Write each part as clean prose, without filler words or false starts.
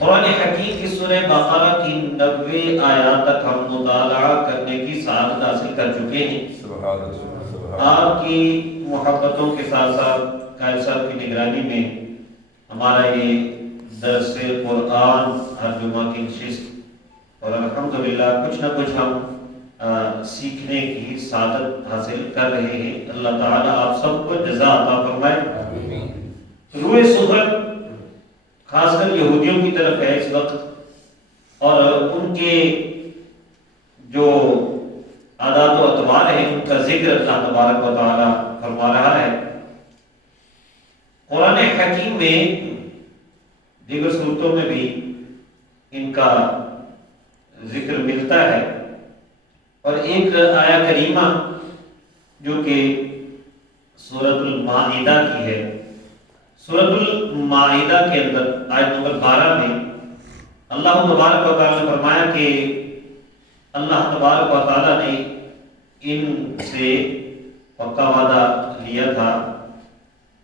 قرآن حکیم کی سورہ بقرہ کی 90 آیات تک ہم مطالعہ کرنے کی سعادت حاصل کر چکے ہیں۔ آپ کی محبتوں کے ساتھ ساتھ قائد صاحب کی نگرانی میں ہمارا یہ درس قرآن ہر جمعہ کی نشست، اور الحمدللہ کچھ نہ کچھ ہم سیکھنے کی سعادت حاصل کر رہے ہیں۔ اللہ تعالیٰ آپ سب کو جزا عطا فرمائے۔ روح صحبت خاص کر یہودیوں کی طرف ہے اس وقت، اور ان کے جو عادات و اطوار ہیں ان کا ذکر اللہ تبارک و تعالیٰ فرما رہا ہے۔ قرآن حکیم میں دیگر صورتوں میں بھی ان کا ذکر ملتا ہے، اور ایک آیہ کریمہ جو کہ سورۃ المائدہ کی ہے، سورۃ المائدہ کے اندر آیت نمبر 12 میں اللہ تبارک و تعالیٰ نے فرمایا کہ اللہ تبارک و تعالیٰ نے ان سے پکا وعدہ لیا تھا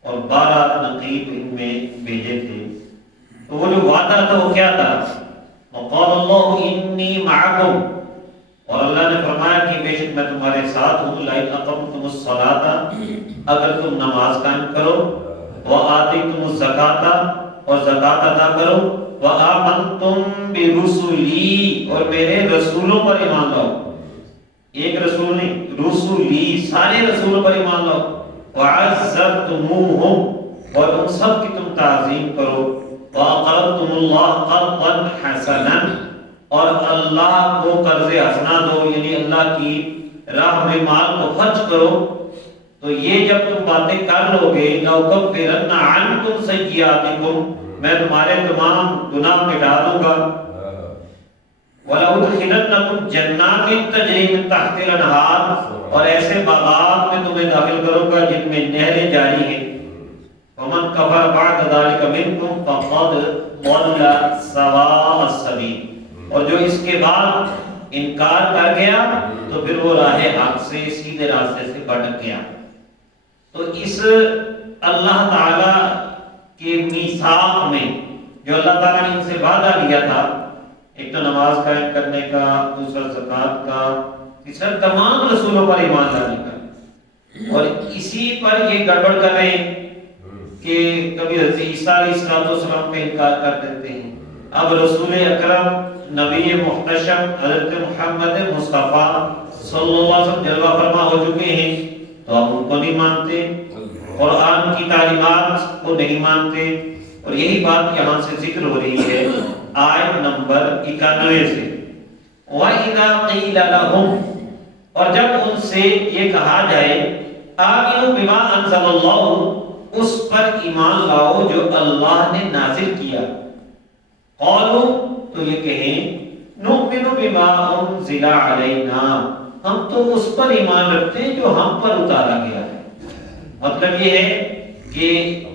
اور 12 نقیب ان میں بھیجے تھے۔ تو وہ جو وعدہ تھا وہ کیا تھا؟ وقال اللہ انی معکم، اور اللہ نے فرمایا کہ بے شک میں تمہارے ساتھ ہوں، لئن اقمتم الصلاۃ، اگر تم نماز قائم کرو، وآتیتم الزکاۃ، اور زکات ادا کرو، وآمنتم برسلی، اور میرے رسولوں پر ایمان لاؤ، ایک رسول نہیں، رسولی سارے رسولوں پر ایمان لاؤ، وعزرتموہم، اور ان سب کی تم تعظیم کرو، وَأَقْرَضْتُمُ اللَّهَ قَرْضًا حَسَنًا، اور اللہ کو قرض حسنہ دو، یعنی اللہ کی راہ میں مال کو خرچ کرو۔ تو یہ جب تم باتیں کر لو گے، لَأُكَفِّرَنَّ عَنْكُمْ سَيِّئَاتِكُمْ، میں تمہارے تمام گناہ مٹا دوں گا، وَلَأُدْخِلَنَّكُمْ جَنَّاتٍ تَجْرِي مِن تَحْتِهَا الْأَنْهَارُ، اور ایسے باغات میں تمہیں داخل کروں گا جن میں نہریں جاری ہیں، وَمَنْ كَفَرَ بَعْدَ ذَلِكَ مِنْكُمْ فَقَدْ ضَلَّ سَوَاءَ السَّبِيلِ، اور جو اس کے بعد انکار کر گیا تو پھر وہ راہ حق سے، سیدھے راستے سے بھٹک گیا۔ تو اس اللہ تعالیٰ کے میثاق میں جو اللہ تعالیٰ نے ان سے وعدہ لیا تھا، ایک تو نماز قائم کرنے کا، دوسرا زکوٰۃ کا، تیسرا تمام رسولوں پر ایمان لانے کا، اور اسی پر یہ گڑبڑ کر رہے ہیں کہ کبھی حضرت عیسیٰ علیہ السلام پہ انکار کر دیتے ہیں، اب رسول اکرم نبی محتشم حضرت محمد مصطفیٰ صلی اللہ علیہ وسلم جلوہ فرما ہو چکے ہیں، تو آپ ان کو نہیں مانتے، قرآن کی تعلیمات کو نہیں مانتے، اور یہی بات یہاں سے ذکر ہو رہی ہے آیت نمبر 91 سے۔ وَإِذَا قِيلَ لَهُمْ، اور جب ان سے یہ کہا جائے آمنوا بما انزل اللہ، اس پر ایمان لاؤ جو اللہ نے نازل کیا، قالوا، تو یہ کہیں نؤمن بما انزل علینا، ہم تو اس پر ایمان رکھتے ہیں جو ہم پر اتارا گیا ہے۔ مطلب یہ ہے کہ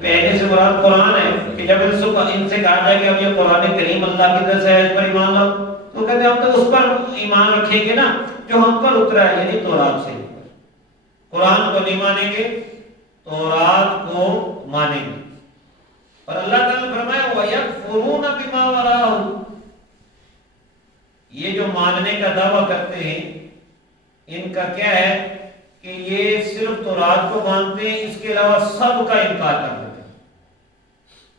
پہلے سے مراد قرآن ہے، کہ جب ان سے کہا جائے کہ اب یہ قرآن کریم اللہ کی طرف سے ہے، اس پر ایمان لاؤ، تو کہتے ہیں ہم تو اس پر ایمان رکھیں گے نا جو ہم پر اترا ہے، یعنی تورات سے۔ قرآن کو نہیں مانیں گے، تورات کو مانیں گے۔ اور اللہ تعالیٰ نے فرمایا وَيَكْفُرُونَ بِمَا وَرَاءَهُ، یہ جو ماننے کا دعویٰ کرتے ہیں ان کا کیا ہے کہ یہ صرف تورات کو مانتے ہیں، اس کے علاوہ سب کا انکار کر دیتے ہیں۔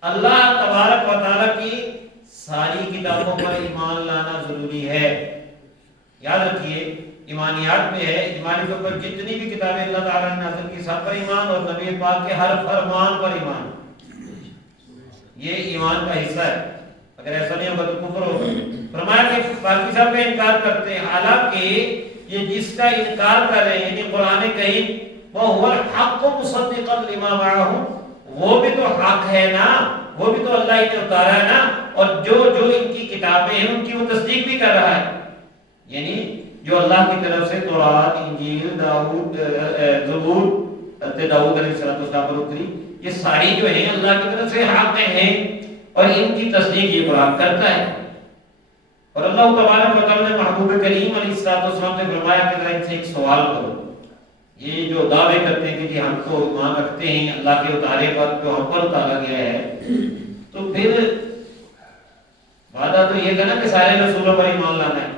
اللہ تبارک و تعالیٰ کی ساری کتابوں پر ایمان لانا ضروری ہے۔ یاد رکھیے ایمانیات میں ہے، اجمالی طور پر جتنی بھی کتابیں اللہ تعالیٰ نے نازل کی سب پر ایمان، اور نبی پاک کے ہر فرمان پر ایمان، یہ ایمان کا حصہ ہے، اگر ایسا نہیں ہوگا تو کفر ہوگا۔ فرمایا کہ باقی سب کا انکار کرتے ہیں، حالانکہ یہ جس کا انکار کر رہے ہیں یعنی قرآن کریم وَهُوَ الْحَقُّ مُصَدِّقًا لِمَا مَعَهُمْ، وہ بھی تو حق ہے نا، وہ بھی تو اللہ ہی نے اتارا ہے نا، اور جو ان کی کتابیں ہیں ان کی وہ تصدیق بھی کر رہا ہے، یعنی جو اللہ کی طرف سے تورات، انجیل، زبور، داؤد علیہ السلام پر اتری، یہ ساری جو ہیں اللہ کی طرف سے حق ہیں، اور ان کی تصدیق یہ قرآن کرتا ہے۔ اور اللہ تبارک و تعالیٰ نے محبوب کریم علیہ السلام سے فرمایا کہ ذرا ان سے ایک سوال کرو، یہ جو دعوے کرتے ہیں کہ ہم تو ایمان رکھتے ہیں اللہ کے اتارے پر جو ہم پر اتارا گیا ہے، تو پھر یہ تھا نا کہ سارے رسولوں پر ایمان لانا ہے،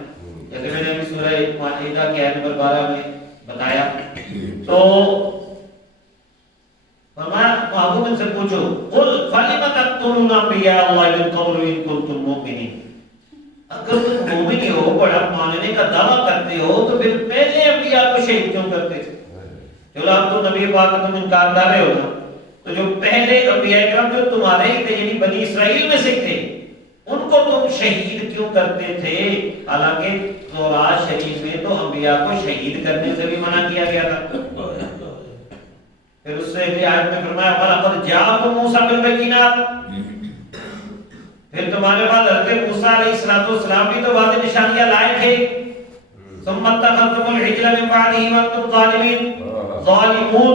جیسے میں نے ابھی سورہ مائدہ کی آیت نمبر 12 میں بتایا. تو فرمایا محبوب ان سے پوچھو قل فلم تقتلون انبیاء اللہ من قبل ان کنتم مؤمنین، اگر تم مومن ہو، بڑا ماننے کا دعویٰ کرتے ہو تو پھر پہلے انبیاء کو شہید کیوں کرتے تھے؟ چلو اب تو نبی پاک کا تم انکار کر رہے ہو نا، تو جو پہلے انبیاء کرام جو تمہارے ہی تھے یعنی بنی اسرائیل میں سے تھے ان کو تم شہید کیوں کرتے تھے؟ حالانکہ تورات شریف میں تو انبیاء کو شہید کرنے سے بھی منع کیا گیا تھا. پھر اس سے بھی آیت میں فرمایا وَلَقَدْ جَاءَكُم مُوسَىٰ بِالْبَيِّنَاتِ، پھر تمہارے بعد حضرت موسیٰ علیہ السلام بھی تو واضح نشانیاں لائے تھے. ثُمَّ اتَّخَذْتُمُ الْعِجْلَ مِن بَعْدِهِ وَأَنتُمْ ظَالِمُونَ،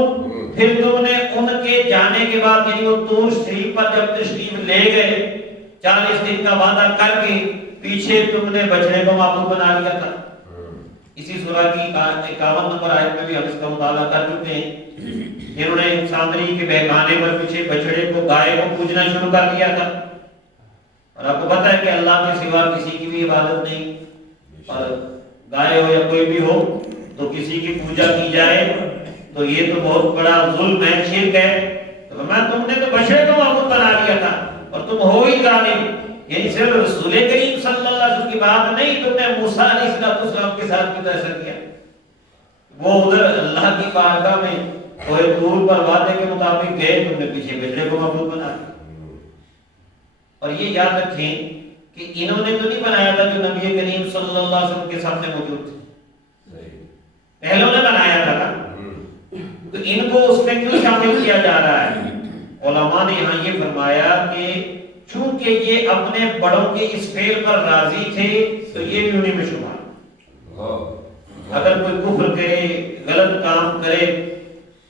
پھر تم نے ان کے جانے کے بعد یعنی وہ طور شریف پر جب تشریف لے گئے 40 دن کا وعدہ کر کے پیچھے تم نے بچڑے کو معبود بنا لیا تھا. اسی سورہ کی 51 نمبر آیت میں بھی ہم اس کا مطالعہ کر چکے ہیں. انہوں نے سامری کے بہکانے پر پیچھے بچڑے کو گائے کو پوجنا شروع کر دیا تھا. اور آپ کو پتہ ہے کہ اللہ کے سوا کسی کی بھی عبادت نہیں، اور گائے ہو یا کوئی بھی ہو تو کسی کی پوجا کی جائے تو یہ تو بہت بڑا ظلم ہے، شرک ہے. تو میں تم نے تو بچڑے کو معبود بنا لیا تھا اور تم ہو ہی ظالم. یعنی صرف رسول کریم صلی اللہ علیہ وسلم کی بات نہیں، تم نے موسیٰ علیہ السلام کے ساتھ بھی ایسا کیا. وہ ادھر اللہ کی بارگاہ میں کوئی طور پر وعدے کے مطابق گئے، تم نے پیچھے بچڑے کو معبود بنا دیا. اور یہ یاد رکھیں کہ انہوں نے تو نہیں بنایا تھا جو نبی کریم صلی اللہ علیہ وسلم کے سامنے موجود تھے، پہلوں نے بنایا تھا نا. تو ان کو اس میں کیوں شامل کیا جا رہا ہے؟ علماء نے یہاں یہ فرمایا کہ چونکہ یہ اپنے بڑوں کے اس فعل پر راضی تھے تو یہ بھی انہی میں شمار. اگر کوئی کفر کرے، غلط کام کرے،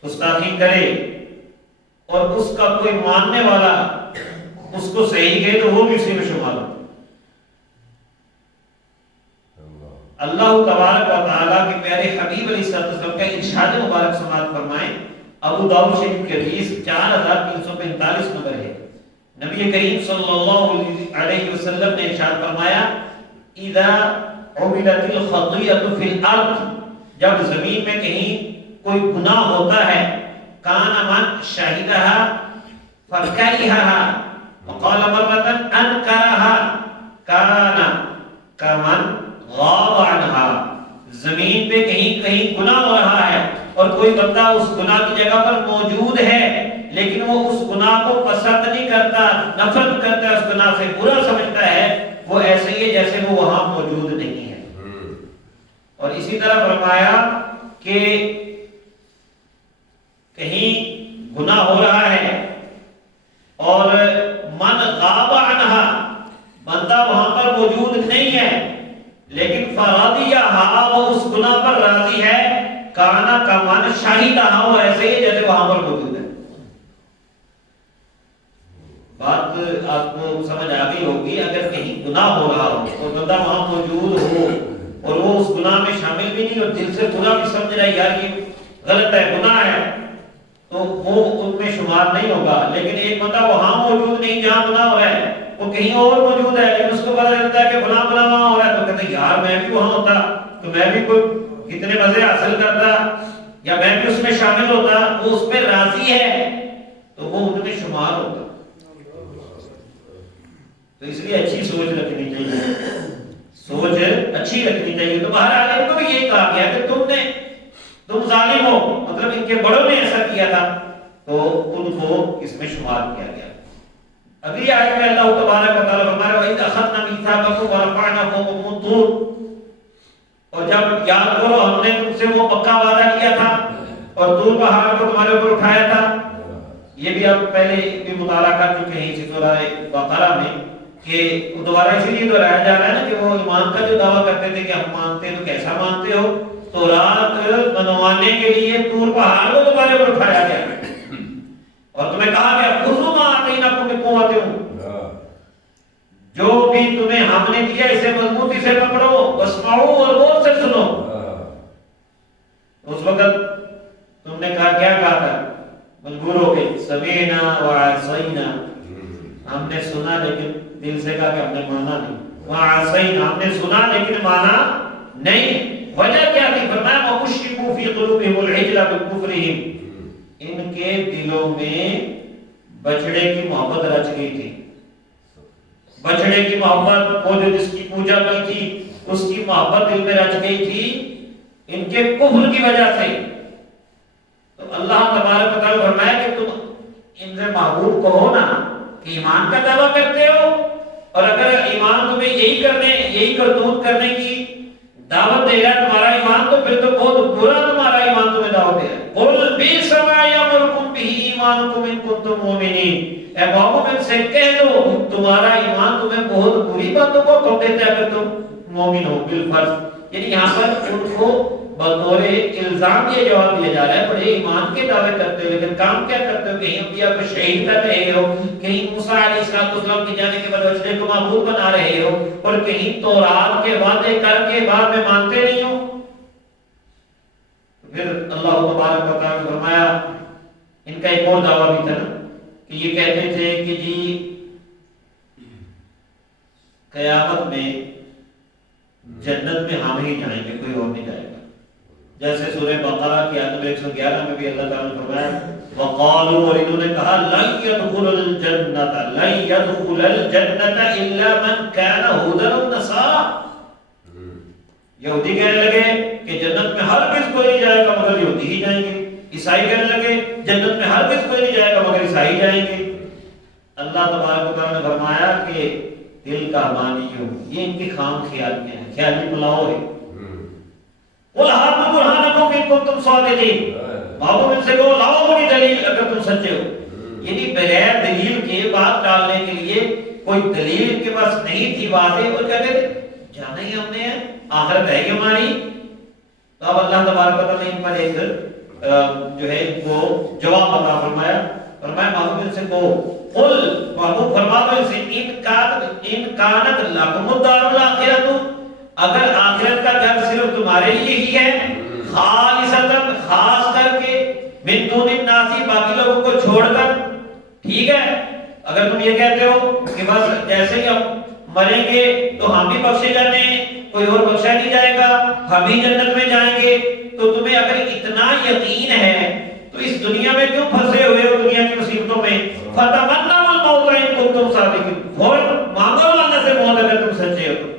گستاخی کرے اور اس کا کوئی ماننے والا اس کو صحیح کہے تو وہ بھی اسی میں شمار ہوتا. اللہ تبارک و تعالیٰ کے پیارے حبیب علیہ السلام کا ارشاد مبارک سماعت فرمائیں. ابو داؤد شریف کی حدیث 4345 نمبر ہے. نبی کریم صلی اللہ علیہ وسلم نے ارشاد فرمایا اذا عملت الخطیئۃ فی الارض، جب زمین میں کہیں کوئی گناہ ہوتا ہے، کان من شہدها فکرہها وقال مرۃ انکرها کان کمن غاب عنها، زمین پہ کہیں گناہ ہو رہا ہے اور کوئی بندہ اس گناہ کی جگہ پر موجود ہے لیکن وہ اس گناہ کو پسند نہیں کرتا، نفرت کرتا ہے، اس گناہ سے برا سمجھتا ہے، وہ ایسے ہی ہے جیسے وہ وہاں موجود نہیں ہے. اور اسی طرح فرمایا کہ کہیں گناہ ہو رہا ہے اور من غاب عنہا، بندہ وہاں پر موجود نہیں ہے لیکن فرادیہا، وہ اس گناہ پر راضی ہے، کانا کا من شاہدہا، وہ ایسے ہی جیسے وہاں پر موجود ہے. بات آپ کو سمجھ آ گئی ہوگی. اگر کہیں گناہ ہو رہا ہو اور بندہ وہاں موجود ہو اور وہ اس گناہ میں شامل بھی نہیں اور دل سے برا بھی سمجھ رہا ہے یار یہ غلط ہے، گناہ ہے، تو وہ ان میں شمار نہیں ہوگا. لیکن ایک بندہ وہاں موجود نہیں جہاں گناہ ہو رہا ہے، وہ کہیں اور موجود ہے لیکن اس کو پتہ چلتا ہے کہ فلاں وہاں ہو رہا ہے، تو کہتے ہیں یار میں بھی وہاں ہوتا تو میں بھی کوئی کتنے مزے حاصل کرتا یا میں بھی اس میں شامل ہوتا. وہ اس پہ راضی ہے تو وہ ان میں شمار ہوگا. تو اس لیے اچھی سوچ رکھنی چاہیے، سوچ اچھی رکھنی چاہیے. تو بہرحال ان کو بھی یہ کہا گیا کہ تم ظالم ہو، مطلب ان کے بڑوں نے ایسا کیا تھا تو ان کو اس میں شمار کیا گیا. اگلی آیت میں اللہ تبارک و تعالیٰ فرمایا وَإِذْ أَخَذْنَا مِيثَاقَكُمْ وَرَفَعْنَا فَوْقَكُمُ الطُّورَ، اور جب یاد کرو ہم نے تم سے وہ پکا وعدہ کیا تھا اور طور پہاڑ کو تمہارے اوپر اٹھایا تھا. یہ بھی آپ پہلے بھی مطالعہ کر چکے ہیں اسی سورہ بقرہ میں کہ دوبارہ اسی لیے دہرایا جا رہا ہے نا کہ وہ ایمان کا جو دعویٰ کرتے تھے کہ ہم مانتے ہیں تو کیسا مانتے ہو، تو رات منوانے کے لیے طور پہاڑ کو تمہارے اوپر اٹھایا گیا اور تمہیں کہا گیا خذوا ما آتیناکم بقوۃ، جو بھی تمہیں ہم نے دیا اسے مضبوطی سے پکڑو، واسمعوا اور غور سے سنو. اس وقت تم نے کہا کیا کہا تھا؟ مجبور ہو گئے سمعنا وعصینا، ہم نے سنا لیکن دل سے کہا کہ ہم نے مانا نہیں، وَعَصَيْنَا ہم نے سنا لیکن مانا نہیں۔ وجہ کیا تھی؟ فرمایا وَأُشْرِبُوا فِي قُلُوبِهِمُ الْعِجْلَ بِكُفْرِهِمْ، ان کے دلوں میں بچڑے کی محبت رچ گئی تھی، بچڑے کی محبت، وہ جو جس کی پوجا کی تھی اس کی محبت دل میں رچ گئی تھی ان کے کفر کی وجہ سے۔ تو اللہ تبارک و تعالیٰ فرمایا کہ تم ان سے محبوب کہو نا کہ ایمان کا دعویٰ کرتے ہو، اور اگر ایمان تمہیں یہی کرتوت کرنے کی دعوت دے گا تمہارا ایمان، تو پھر تو بہت برا تمہارا ایمان تمہیں دعوت دے گا۔ قُلْ بِئْسَ مَا يَأْمُرُكُم بِهِ إِيمَانُكُمْ إِن كُنتُم مُّؤْمِنِينَ، اے محبوب ان سے کہہ دو تمہارا ایمان تمہیں بہت بری باتوں کو حکم دیتا ہے اگر تم مومن ہو بالفرض۔ یعنی یہاں پر ان کو بطور الزام یہ جواب دیا جا رہا ہے، بڑے ایمان کے دعوے کرتے ہو لیکن کام کیا کرتے ہو؟ کہیں انبیاء کو شہید کر رہے ہو، کہیں موسیٰ علیہ السلام کی جانے کے بعد بچڑے کو معبود بنا رہے ہو، اور کہیں تورات کے وعدے کر کے بعد میں مانتے نہیں ہو۔ پھر اللہ تبارک و تعالیٰ نے فرمایا ان کا ایک اور دعویٰ بھی تھا نا کہ یہ کہتے تھے کہ جی قیامت میں جنت میں ہم ہی جائیں گے، کوئی اور نہیں جائے گا۔ جیسے سورہ بقرہ کی آیت نمبر 111 میں بھی اللہ تعالیٰ نے فرمایا وَقَالُوا، اور انہوں نے کہا لَن يَدْخُلَ الْجَنَّةَ إِلَّا مَنْ كَانَ هُودًا أَوْ نَصَارَىٰ، یہودی کہنے لگے کہ جنت میں ہرگز کوئی نہیں جائے گا مگر یہودی ہی جائیں گے، عیسائی کہنے لگے جنت میں ہرگز کوئی نہیں جائے گا مگر عیسائی جائیں گے۔ اللہ تبارک و تعالیٰ نے فرمایا کہ دل کا مانیو، یہ ان کی خام خیالیاں ہیں، خیالی پلاؤ ہے۔ قُلْ هَاتُوا بُرْهَانَكُمْ إِن كُنتُمْ صَادِقِينَ، محبوب ان سے کہو لاؤ اپنی دلیل اگر تم سچے ہو۔ یعنی بغیر دلیل کے بات ٹالنے کے لیے کوئی دلیل ان کے پاس نہیں تھی واضح، وہ کہتے تھے جانا ہی ہم نے ہے، آخرت ہے ہی ہماری۔ تو اب اللہ تبارک و تعالیٰ نے ان پر ایک جو ہے ان کو جواب عطا فرمایا، فرمایا محبوب ان سے کہو قل، محبوب فرما دو ان سے ان کانت لکم الدار الاخرۃ، اگر آخرت کا گھر صرف تمہارے لیے ہی ہے، خالصتاً خاص کر کے، من دون الناس باقی لوگوں کو چھوڑ کر، ٹھیک ہے اگر تم یہ کہتے ہو کہ بس جیسے ہی ہم مریں گے تو ہم بھی بخشے جاتے ہیں، کوئی اور بخشا نہیں جائے گا، ہم ہی جنت میں جائیں گے، تو تمہیں اگر اتنا یقین ہے تو اس دنیا میں کیوں پھنسے ہوئے ہو دنیا کی مصیبتوں میں؟ فتمنوا الموت ان کنتم صادقین، فوراً مانگو اللہ سے موت اگر تم سچے ہو۔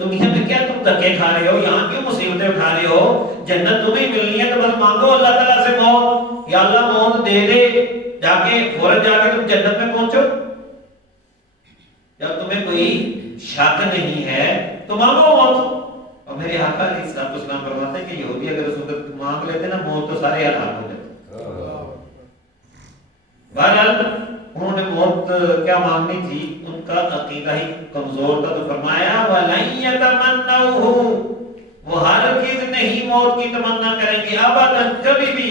دنیا میں کیا تم دھکے کھا رہے ہو، یہاں کیوں مصیبتیں اٹھا رہے ہو؟ جنت تمہیں ملنی ہے تو بس مانگو اللہ تعالیٰ سے موت، یا اللہ موت دے دے، جا کے فوراً جا کے تم جنت میں پہنچو۔ جب تمہیں کوئی شک نہیں ہے تو مانگو موت۔ اور میرے آقا علیہ السلام فرماتے ہیں کہ یہودی اگر اس وقت مانگ لیتے نا موت تو سارے ہلاک ہو جاتے۔ بہرحال انہوں نے موت کیا مانگنی تھی، ان کا عقیدہ ہی کمزور تھا، تو فرمایا وَلَن يَتَمَنَّوْهُ، وہ ہرگز نہیں موت کی تمنا کریں گے، ابداً کبھی بھی۔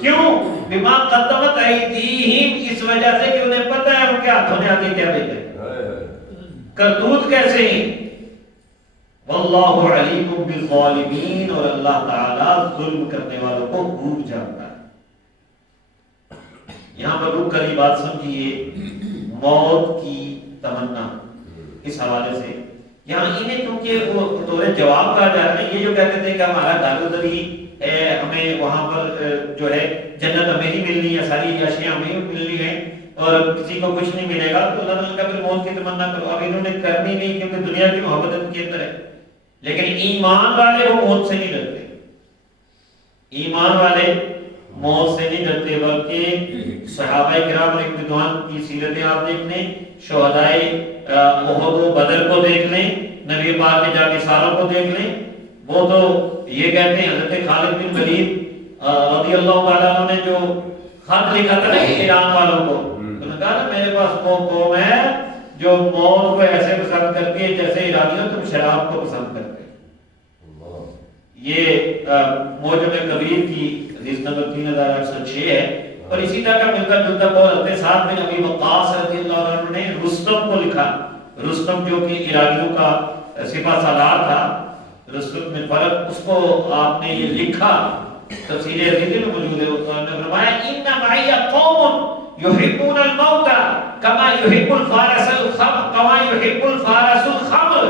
کیوں؟ بما قدمت ایدیہم، اس وجہ سے کہ انہیں پتہ ہے ان کے ہاتھوں نے آگے کیا بھیجا کرتوت کیسے ہیں۔ واللہ علیم بالظالمین، اور اللہ تعالیٰ ظلم کرنے والوں کو خوب جانتا ہے۔ یہاں پر رک کر یہ بات سمجھیے موت کی تمنا اس حوالے سے، یہاں انہیں کیونکہ وہ بطور جواب کہا جا رہا ہے، یہ جو کہتے تھے کہ ہمارا دار ادھر ہی ہے، ہمیں وہاں پر جو ہے جنت ہمیں ہی ملنی ہے، ساری اشیاء ہمیں ہی ملنی ہے اور کسی کو کچھ نہیں ملے گا، تو اللہ تعالیٰ کا پھر موت کی تمنا کرو۔ اب انہوں نے کرنی نہیں کیونکہ دنیا کی محبت ان کے اندر ہے، لیکن ایمان والے وہ موت سے نہیں ڈرتے، ایمان والے موت سے نہیں ڈرتے، بلکہ صحابہ کرام اور رضوان کی سیرتیں آپ دیکھ لیں، شہدائے احد و بدر کو دیکھ لیں، نبی پاک کے جا کے ساروں کو دیکھ لیں، وہ تو یہ کہتے ہیں حضرت خالد بن ولید رضی اللہ تعالیٰ عنہ نے جو خط لکھا تھا نا ایران والوں کو، تو نے کہا نا میرے پاس وہ قوم ہے جو موت کو ایسے پسند کرتی ہے جیسے ایرانیوں تم شراب کو پسند کرتے۔ یہ موجب کبیر کی حدیث نمبر 3806 ہے، اور اسی طرح کا ملتا جلتا قول حضرت سعد بن ابی وقاص رضی اللہ عنہ نے رستم کو لکھا، رستم جو کہ ایرانیوں کا سپہ سالار تھا، رستم میں فرق، اس کو آپ نے یہ لکھا تفسیر عزیزی میں موجود ہے، اس نے فرمایا ان معی قوم یحبون الموت کما یحب الفارس الخمر کما یحب الفارس الخمر،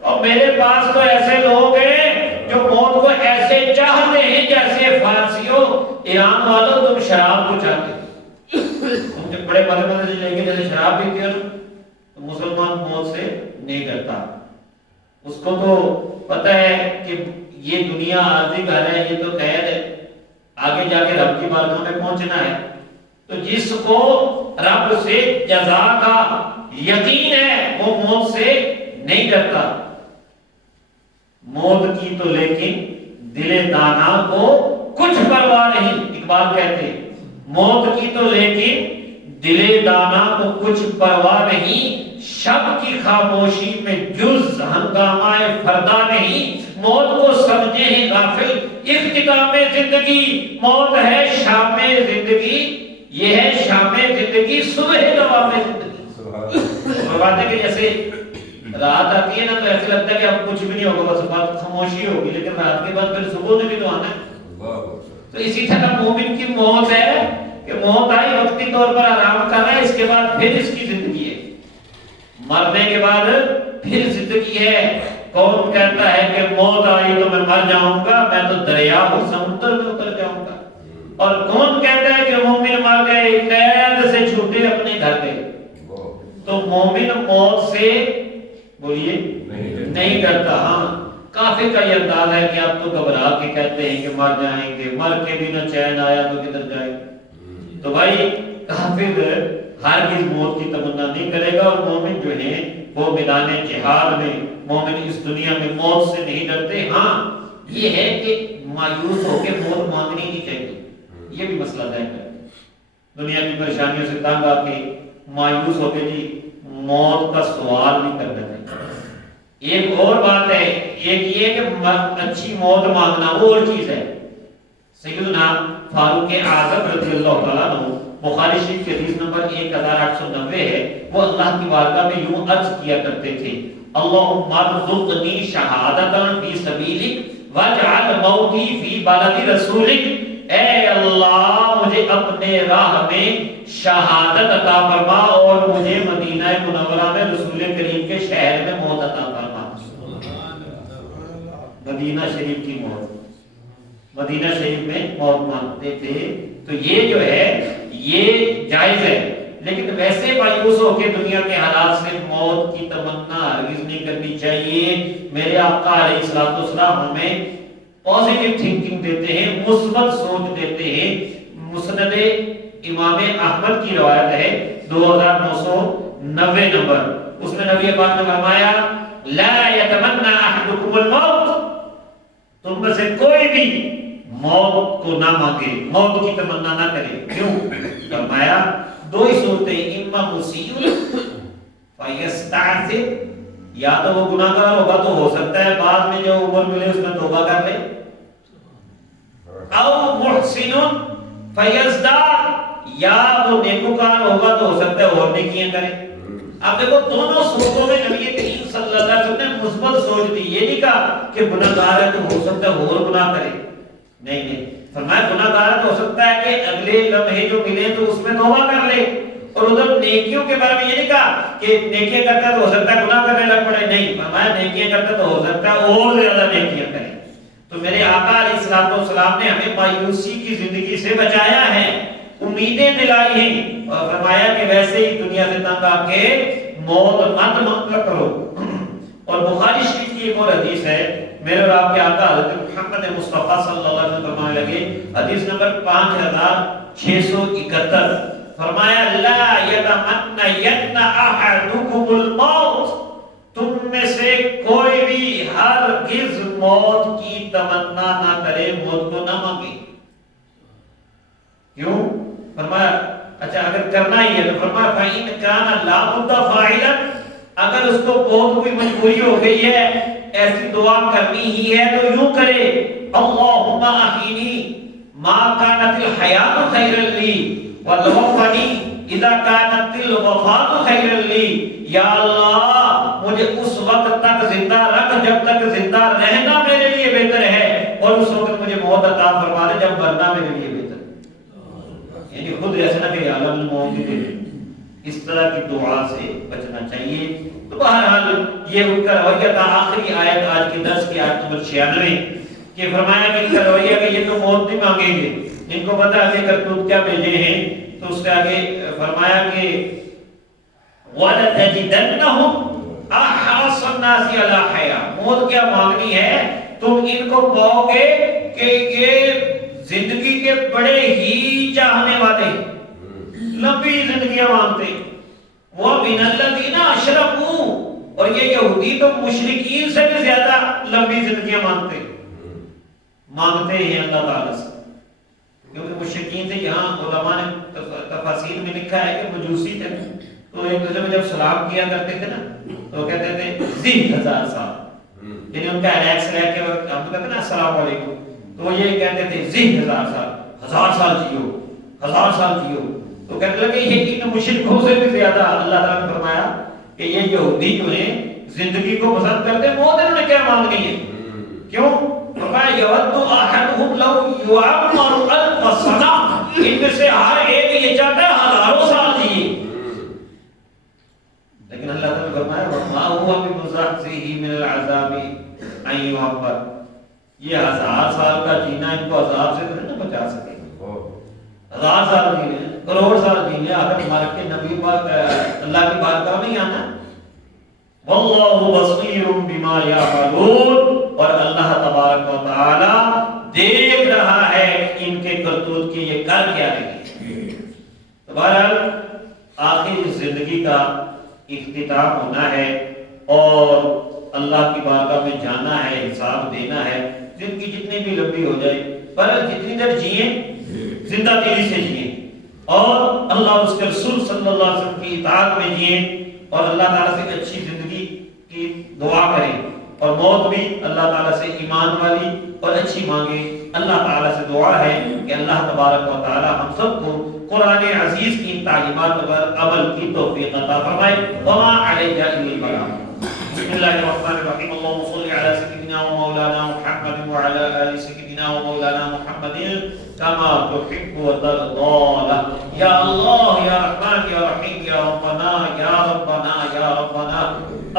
اور میرے پاس تو ایسے لوگ ہیں جو موت کو ایسے چاہتے ہیں جیسے فارسیوں ایران والوں تم شراب کو چاہتے ہیں، تم جب بڑے مزے مزے لے کے جیسے شراب پیتے ہو تو مسلمان موت سے نہیں ڈرتا، اس کو تو پتہ ہے کہ یہ دنیا عارضی گھر ہے، یہ تو قید ہے، آگے جا کے رب کی بارگاہ میں پہنچنا ہے۔ تو جس کو رب سے جزا کا یقین ہے وہ موت سے نہیں ڈرتا۔ موت کی تو لیکن دل دانا کو کچھ پرواہ نہیں، اقبال کہتے ہیں موت کی تو لیکن دل دانا کو کچھ پرواہ نہیں، شب کی خاموشی میں جز ہنگامہ فردا نہیں، موت کو سمجھے ہیں غافل اختتام زندگی، موت ہے شام زندگی، یہ ہے شام زندگی صبح دوام زندگی۔ فرماتے کہ جیسے رات آتی ہے نا تو ایسے لگتا ہے کہ اب کچھ بھی نہیں ہوگا، بس بات خاموشی ہوگی، لیکن رات کے بعد پھر صبح نے بھی تو آنا ہے۔ تو اسی طرح مومن کی موت ہے کہ موت آئی وقتی طور پر آرام کر رہا ہے، اس کے بعد پھر اس کی زندگی ہے، مرنے کے بعد پھر زندگی ہے۔ کون کہتا ہے کہ موت آئی تو میں مر جاؤں گا، میں تو دریا ہوں سمندر میں اتر جاؤں گا، اور کون کہتا ہے کہ مومن مر گئے قید سے چھوٹے اپنے گھر گئے؟ تو مومن موت سے بولیے نہیں ڈرتا۔ ہاں کافر کا یہ انداز ہے کہ آپ تو گھبرا کے کہتے ہیں کہ مر جائیں گے، مر کے بھی نہ چین آیا تو کدھر جائیں گے۔ تو بھائی کافر ہرگز موت کی تمنا نہیں کرے گا، اور مومن جو ہیں وہ میدان جہاد میں، مومن اس دنیا میں موت سے نہیں ڈرتے۔ ہاں یہ ہے کہ مایوس ہو کے موت مانگنی نہیں چاہیے، یہ بھی مسئلہ طے ہے۔ دنیا کی پریشانیوں سے تنگ آ کے مایوس ہو کے جی موت کا سوال نہیں کرنا چاہیے۔ ایک اور بات ہے، ایک یہ کہ اچھی موت مانگنا وہ اور چیز ہے۔ سیدنا فاروق اعظم رضی اللہ تعالیٰ عنہ، بخاری شریف کی حدیث نمبر 1890 ہے، وہ اللہ کی بارگاہ میں یوں عرض کیا کرتے تھے اللہم ارزقنی شہادتا فی سبیلک واجعل موتی فی بلد رسولک، اے اللہ مجھے اپنے راہ میں شہادت عطا فرما اور مجھے مدینہ منورہ میں رسول کریم کے شہر میں موت عطا فرما۔ مدینہ شریف کی موت، مدینہ شریف میں موت مانگتے تھے، تو یہ جو ہے یہ جائز ہے، لیکن ویسے مایوس ہو کے دنیا کے حالات سے موت کی تمنا ہرگز نہیں کرنی چاہیے۔ میرے آقا علیہ الصلوۃ والسلام ہمیں پازیٹیو تھنکنگ دیتے ہیں، مثبت سوچ دیتے ہیں۔ مسند امام احمد کی روایت ہے 2990 نمبر، اس میں نبی پاک نے فرمایا لا یتمنى احدکم الموت، تم میں سے کوئی بھی موت کو نہ مانگے، موت کی تمنا نہ کرے۔ کیوں؟ فرمایا دو ہی صورتیں، اما مسیء فیستعفف، یا تو وہ گناہگار ہوگا تو ہو سکتا ہے بعد میں جو عمر ملے اس میں توبہ کر لے، او محسن فیزداد، یا وہ نیکوکار ہوگا تو ہو سکتا ہے اور نیکیاں کرے۔ اب دیکھو دونوں صورتوں میں نبی کریم صلی اللہ علیہ وسلم نے مثبت سوچ دی، یہ نہیں کہا کہ گناہگار ہے تو ہو سکتا ہے اور گناہ کرے، نہیں، فرمایا گناہگار تو ہو سکتا ہے کہ اگلے لمحے جو ملے تو اس میں توبہ کر لے، اور ادھر نیکیوں کے بارے میں یہ نہیں کہا کہ نیکیاں کرتا تو ہو سکتا ہے گناہ کرنے لگ پڑے، نہیں، فرمایا نیکیاں کرتا تو ہو سکتا ہے اور زیادہ نیکیاں کرے۔ تو میرے آقا علیہ الصلوۃ والسلام نے ہمیں مایوسی کی زندگی سے بچایا ہے، امیدیں دلائی ہیں، اور فرمایا کہ ویسے ہی دنیا سے تنگ آ کے موت مت مانگا کرو۔ اور بخاری شریف کی ایک اور حدیث ہے، میرے اور آپ کے آقا حضرت محمد مصطفیٰ صلی اللہ علیہ وسلم فرمانے لگے، حدیث نمبر 5671، فرمایا لا یتمنین احدکم الموت، تم میں سے کوئی بھی ہرگز موت کی تمنا نہ کرے، موت کو نہ مانگے۔ کیوں؟ فرمایا اچھا اگر کرنا ہی ہے تو فرمایا فَإِنْ كَانَ لَا بُدَّ فَاعِلًا، اگر اس کو بہت کوئی مجبوری ہو گئی ہے، ایسی دعا کرنی ہی ہے تو یوں کرے اللہم احینی ما کانت الحیات خیرا لی وتوفنی اذا کانت الوفات خیرا لی، یا اللہ مجھے اس وقت تک زندہ رکھ جب تک زندہ رہنا میرے لیے بہتر ہے، اور اس وقت مجھے موت عطا فرما دے جب مرنا میرے لیے بہتر، یعنی خود ایسا کہ عالم الموت دے دے، اس طرح کی دعا سے بچنا چاہیے۔ تو بہرحال یہ ان کا رویہ تھا۔ آخری آیت آج کے درس کی آیت نمبر 96 کہ فرمایا کہ ان کا رویہ کہ یہ تو موت نہیں مانگیں گے، ان کو پتہ ہے کرتوت کیا بھیجے ہیں، تو اس کے آگے فرمایا کہ وَلَتَجِدَنَّهُمْ أَحْرَصَ النَّاسِ عَلَىٰ حَيَاةٍ، موت کیا مانگنی ہے، تم ان کو پاؤ گے کہ یہ زندگی کے بڑے ہی چاہنے والے، لمبی زندگیاں مانگتے، وَمِنَ الَّذِينَ أَشْرَكُوا، اور یہ یہودی تو مشرکین سے بھی زیادہ لمبی زندگیاں مانگتے ہیں اللہ تعالیٰ سے، کیونکہ مشرکین سے یہاں علماء نے تفاسیر میں لکھا ہے کہ مجوسی تھے، تو ایک دوسرے میں جب سلام کیا کرتے تھے نا تو کہتے تھے 1000 سال، یعنی ان کا ریلیکس رہ کے ہم تو کہتے ہیں نا السلام علیکم، تو یہ کہتے تھے 1000 سال، 1000 سال جیو، 1000 سال جیو، تو کہتے لگے یہ ان مشرکوں سے بھی زیادہ اللہ تعالیٰ نے فرمایا کہ یہ یہودی جو ہیں زندگی کو پسند کرتے، موت انہوں نے کیا مانگنی ہے، کیوں؟ فرمایا یود احدہم لو یعمر 1000 سنہ، ان میں سے ہر ایک یہ چاہتا ہے ہزاروں سال جیے، لیکن اللہ تعالیٰ نے فرمایا وَمَا هُوَ بِمُزَحْزِحِهِ مِنَ الْعَذَابِ أَن يُعَمَّرَ، یہ 1000 سال کا جینا ان کو عذاب سے نہیں بچا سکے، 1000 سال جینے، کروڑ سال جینے، اگر مر کے نبی پاک اللہ کی بارگاہ میں آنا، وَاللَّهُ بَصِيرٌ بِمَا يَعْمَلُونَ، اور اللہ تبارک و تعالی دیکھ رہا ہے ان کے کرتوت کی یہ کر کیا رہی ہے۔ تو بہرحال آخر زندگی کا اختتام ہونا ہے اور اللہ کی بارگاہ میں جانا ہے، حساب دینا ہے، زندگی جتنی بھی لمبی ہو جائے، بہرحال جتنی دیر جئیں زندہ دلی سے جئیں اور اللہ اس کے رسول صلی اللہ علیہ وسلم کی اطاعت میں جئیں اور اللہ تعالیٰ سے اچھی زندگی کی دعا کریں، اور موت بھی اللہ تعالیٰ سے ایمان والی اور اچھی مانگے۔ اللہ تعالیٰ سے دعا ہے کہ اللہ تبارک و تعالیٰ ہم سب کو قرآن عزیز کی تعلیمات پر عمل کی توفیق عطا فرمائے۔ وما علیہ الا البلاغ۔ بسم اللہ الرحمن الرحیم، اللہم صل علی سیدنا و مولانا محمد وعلی آل سیدنا و مولانا محمد کما تحب و ترضى۔ یا اللہ یا رحمان یا رحیم یا ربنا یا ربنا یا ربنا،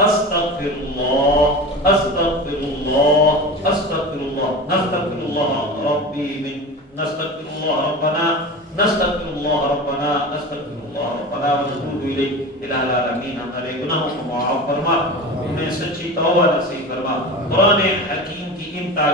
استغفر اللہ استغفر اللہ استغفر اللہ، نستغفر اللہ ربی من نستغفر اللہ ربنا نستغفر اللہ ربنا نستغفر اللہ ربنا ونتوب الیہ الہ العالمین، ہمارے گناہوں کو معاف فرما، ہمیں سچی توبہ نصیب فرما، قرآن حکیم